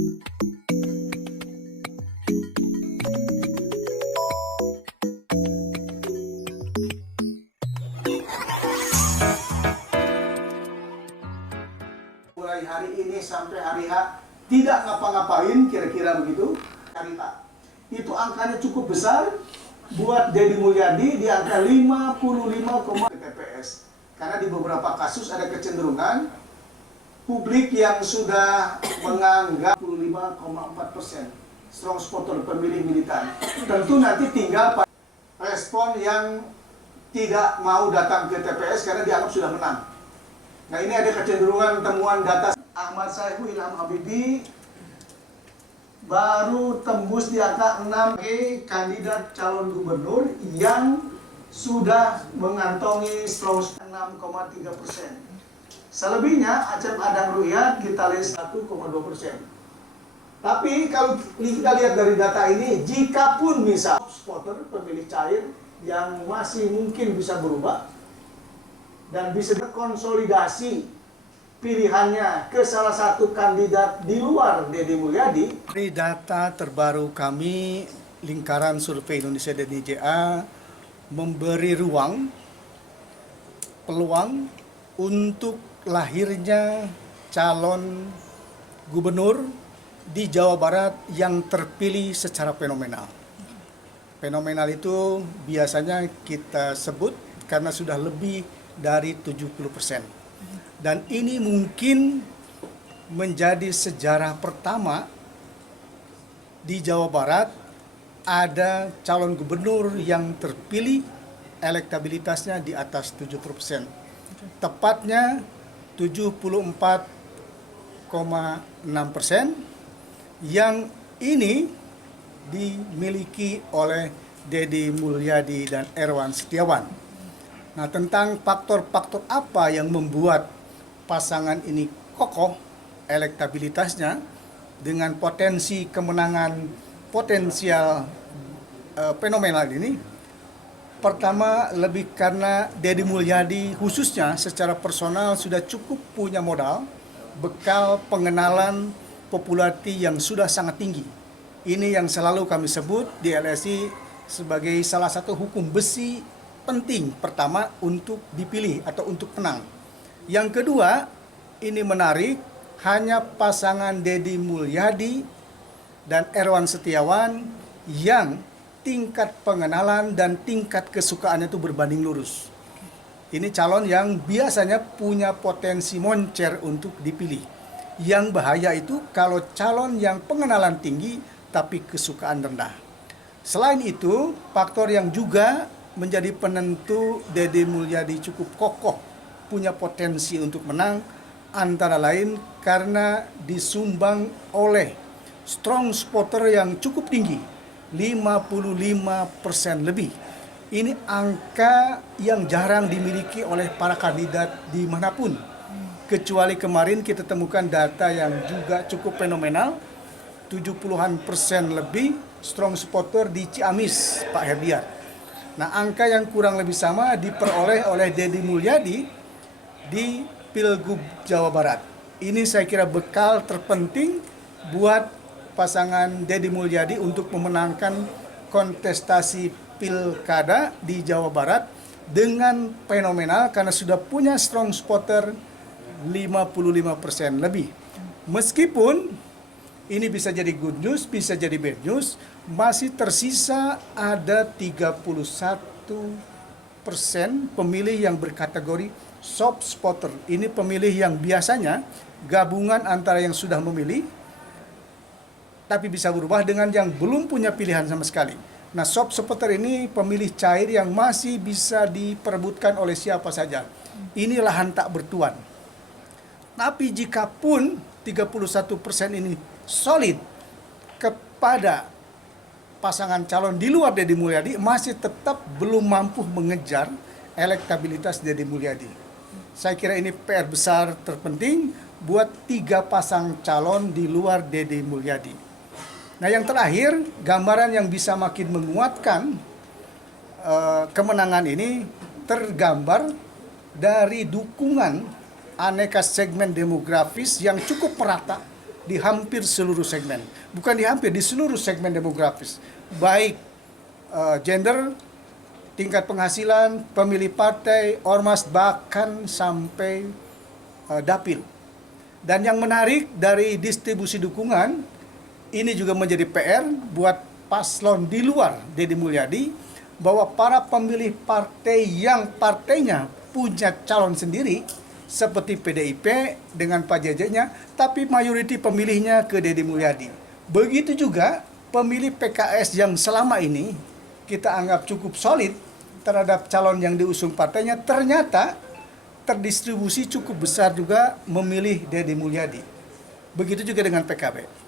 Mulai hari ini sampai hari H tidak ngapa-ngapain, kira-kira begitu. Karita itu angkanya cukup besar buat Deddy Mulyadi di angka 55, TPS. Karena di beberapa kasus ada kecenderungan publik yang sudah menganggap 55,4% strong supporter pemilih militan. Tentu nanti tinggal respon yang tidak mau datang ke TPS karena dianggap sudah menang. Nah, ini ada kecenderungan temuan data Ahmad Saihu Ilham Habibie baru tembus di angka 6 kandidat calon gubernur yang sudah mengantongi strong 6,3%. Selebihnya Acep Adang Ruhyat kita lihat 1,2%. Tapi kalau kita lihat dari data ini, jika pun misal supporter pemilih cair yang masih mungkin bisa berubah dan bisa berkonsolidasi pilihannya ke salah satu kandidat di luar Deddy Mulyadi. Dari data terbaru kami, Lingkaran Survei Indonesia dan DJA memberi peluang untuk lahirnya calon gubernur di Jawa Barat yang terpilih secara fenomenal. Fenomenal itu biasanya kita sebut karena sudah lebih dari 70%. Dan ini mungkin menjadi sejarah pertama di Jawa Barat ada calon gubernur yang terpilih elektabilitasnya di atas 70%. Tepatnya 74,6% yang ini dimiliki oleh Deddy Mulyadi dan Erwan Setiawan. Nah, tentang faktor-faktor apa yang membuat pasangan ini kokoh elektabilitasnya dengan potensi kemenangan potensial fenomenal ini. Pertama, lebih karena Deddy Mulyadi khususnya secara personal sudah cukup punya modal, bekal pengenalan populariti yang sudah sangat tinggi. Ini yang selalu kami sebut di LSI sebagai salah satu hukum besi penting pertama untuk dipilih atau untuk menang. Yang kedua, ini menarik, hanya pasangan Deddy Mulyadi dan Erwan Setiawan yang tingkat pengenalan dan tingkat kesukaannya itu berbanding lurus. Ini calon yang biasanya punya potensi moncer untuk dipilih. Yang bahaya itu kalau calon yang pengenalan tinggi tapi kesukaan rendah. Selain itu, faktor yang juga menjadi penentu Deddy Mulyadi cukup kokoh punya potensi untuk menang antara lain karena disumbang oleh strong supporter yang cukup tinggi, 55% lebih. Ini angka yang jarang dimiliki oleh para kandidat dimanapun. Kecuali kemarin kita temukan data yang juga cukup fenomenal, 70-an% lebih strong supporter di Ciamis, Pak Herdiat. Nah, angka yang kurang lebih sama diperoleh oleh Deddy Mulyadi di Pilgub Jawa Barat. Ini saya kira bekal terpenting buat pasangan Deddy Mulyadi untuk memenangkan kontestasi pilkada di Jawa Barat dengan fenomenal karena sudah punya strong supporter 55% lebih. Meskipun ini bisa jadi good news, bisa jadi bad news, masih tersisa ada 31% pemilih yang berkategori soft supporter. Ini pemilih yang biasanya gabungan antara yang sudah memilih tapi bisa berubah dengan yang belum punya pilihan sama sekali. Nah, soft supporter ini pemilih cair yang masih bisa diperebutkan oleh siapa saja. Ini lahan tak bertuan. Tapi jika pun 31% ini solid kepada pasangan calon di luar Deddy Mulyadi, masih tetap belum mampu mengejar elektabilitas Deddy Mulyadi. Saya kira ini PR besar terpenting buat 3 pasang calon di luar Deddy Mulyadi. Nah, yang terakhir, gambaran yang bisa makin menguatkan kemenangan ini tergambar dari dukungan aneka segmen demografis yang cukup merata di hampir seluruh segmen. Bukan di hampir, di seluruh segmen demografis. Baik gender, tingkat penghasilan, pemilih partai, ormas, bahkan sampai dapil. Dan yang menarik dari distribusi dukungan, ini juga menjadi PR buat paslon di luar Deddy Mulyadi, bahwa para pemilih partai yang partainya punya calon sendiri, seperti PDIP dengan Pak Jejenya, tapi mayoriti pemilihnya ke Deddy Mulyadi. Begitu juga pemilih PKS yang selama ini kita anggap cukup solid terhadap calon yang diusung partainya, ternyata terdistribusi cukup besar juga memilih Deddy Mulyadi. Begitu juga dengan PKB.